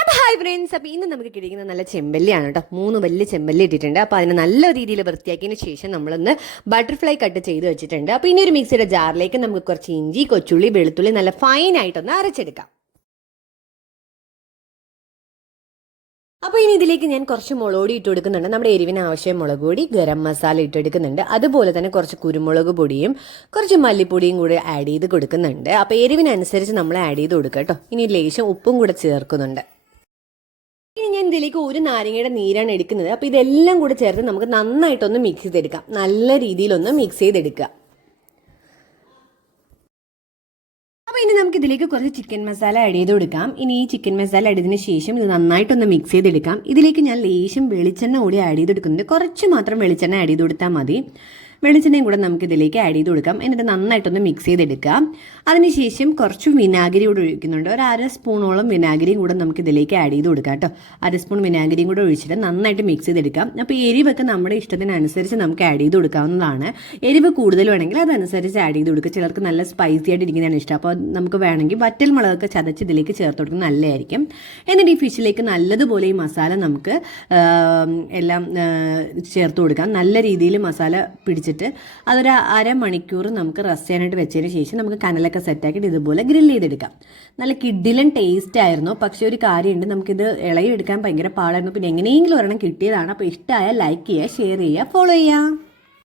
അപ്പോൾ hi friends, അപ്പോൾ ഇന്ന് നമുക്ക് കിട്ടിയിരിക്കുന്ന നല്ല ചെമ്പല്ലിയാണ് കേട്ടോ. 3 വലിയ ചെമ്പല്ലി ഇട്ടിട്ടുണ്ട്. അപ്പോൾ അതിനെ നല്ല രീതിയിൽ വൃത്തിയാക്കിയതിന് ശേഷം നമ്മളൊന്ന് ബട്ടർഫ്ലൈ കട്ട് ചെയ്ത് വെച്ചിട്ടുണ്ട്. അപ്പോൾ ഇനി ഒരു മിക്സിയുടെ ജാറിലേക്ക് നമുക്ക് കുറച്ച് ഇഞ്ചി, കൊച്ചുള്ളി, വെളുത്തുള്ളി നല്ല ഫൈനായിട്ടൊന്ന് അരച്ചെടുക്കാം. അപ്പോൾ ഇനി ഇതിലേക്ക് ഞാൻ കുറച്ച് മുളക് പൊടി ഇട്ട് കൊടുക്കുന്നുണ്ട്. നമ്മുടെ എരിവിന് ആവശ്യം മുളക് പൊടി, ഗരം മസാല ഇട്ടെടുക്കുന്നുണ്ട്. അതുപോലെ തന്നെ കുറച്ച് കുരുമുളക് പൊടിയും കുറച്ച് മല്ലിപ്പൊടിയും കൂടി ആഡ് ചെയ്ത് കൊടുക്കുന്നുണ്ട്. അപ്പോൾ എരിവിനനുസരിച്ച് നമ്മൾ ആഡ് ചെയ്ത് കൊടുക്കുക കേട്ടോ. ഇനി ലേശം ഉപ്പും കൂടെ ചേർക്കുന്നുണ്ട്. ഇനി ഞാൻ ഇതിലേക്ക് ഒരു നാരങ്ങയുടെ നീരാണ് എടുക്കുന്നത്. അപ്പോൾ ഇതെല്ലാം കൂടെ ചേർത്ത് നമുക്ക് നന്നായിട്ടൊന്ന് മിക്സ് ചെയ്തെടുക്കാം. നല്ല രീതിയിലൊന്ന് മിക്സ് ചെയ്തെടുക്കുക. അപ്പോൾ ഇനി നമുക്ക് ഇതിലേക്ക് കുറച്ച് ചിക്കൻ മസാല ആഡ് ചെയ്ത് കൊടുക്കാം. ഇനി ഈ ചിക്കൻ മസാല ആഡ് ചെയ്തതിന് ശേഷം ഇത് നന്നായിട്ടൊന്ന് മിക്സ് ചെയ്തെടുക്കാം. ഇതിലേക്ക് ഞാൻ ലേശം വെളിച്ചെണ്ണ കൂടി ആഡ് ചെയ്ത് കൊടുക്കുന്നുണ്ട്. കുറച്ച് മാത്രം വെളിച്ചെണ്ണ ആഡ് ചെയ്ത് കൊടുത്താൽ മതി. വെളിച്ചെണ്ണയും കൂടെ നമുക്ക് ഇതിലേക്ക് ആഡ് ചെയ്ത് കൊടുക്കാം. എന്നിട്ട് നന്നായിട്ടൊന്ന് മിക്സ് ചെയ്തെടുക്കാം. അതിനുശേഷം കുറച്ച് വിനാഗിരി കൂടെ ഒഴിക്കുന്നുണ്ട്. ഒരു 1/2 സ്പൂണോളം വിനാഗിരിയും കൂടെ നമുക്ക് ഇതിലേക്ക് ആഡ് ചെയ്ത് കൊടുക്കാം കേട്ടോ. 1/2 സ്പൂൺ വിനാഗിരിയും കൂടെ ഒഴിച്ചിട്ട് നന്നായിട്ട് മിക്സ് ചെയ്തെടുക്കാം. അപ്പോൾ എരിവൊക്കെ നമ്മുടെ ഇഷ്ടത്തിനനുസരിച്ച് നമുക്ക് ആഡ് ചെയ്ത് കൊടുക്കാവുന്നതാണ്. എരിവ് കൂടുതൽ വേണമെങ്കിൽ അതനുസരിച്ച് ആഡ് ചെയ്ത് കൊടുക്കുക. ചിലർക്ക് നല്ല സ്പൈസി ആയിട്ട് ഇരിക്കുന്നതാണ് ഇഷ്ടം. അപ്പോൾ നമുക്ക് വേണമെങ്കിൽ വറ്റൽ മുളകൊക്കെ ചതച്ച് ഇതിലേക്ക് ചേർത്ത് കൊടുക്കുന്നത് നല്ലതായിരിക്കും. എന്നിട്ട് ഈ ഫിഷിലേക്ക് നല്ലതുപോലെ ഈ മസാല നമുക്ക് എല്ലാം ചേർത്ത് കൊടുക്കാം. നല്ല രീതിയിൽ മസാല പിടിച്ചിട്ട് അതൊരു 1/2 മണിക്കൂർ നമുക്ക് റസ്റ്റ് ചെയ്യാനായിട്ട് വെച്ചതിന് ശേഷം നമുക്ക് കനലൊക്കെ സെറ്റാക്കിയിട്ട് ഇതുപോലെ ഗ്രില്ല് ചെയ്തെടുക്കാം. നല്ല കിഡിലൻ ടേസ്റ്റ് ആയിരുന്നു. പക്ഷേ ഒരു കാര്യമുണ്ട്, നമുക്കിത് ഇളകിയെടുക്കാൻ ഭയങ്കര പാടായിരുന്നു. പിന്നെ എങ്ങനെയെങ്കിലും ഒരെണ്ണം കിട്ടിയതാണ്. അപ്പോൾ ഇഷ്ടമായാൽ ലൈക്ക് ചെയ്യുക, ഷെയർ ചെയ്യുക, ഫോളോ ചെയ്യുക.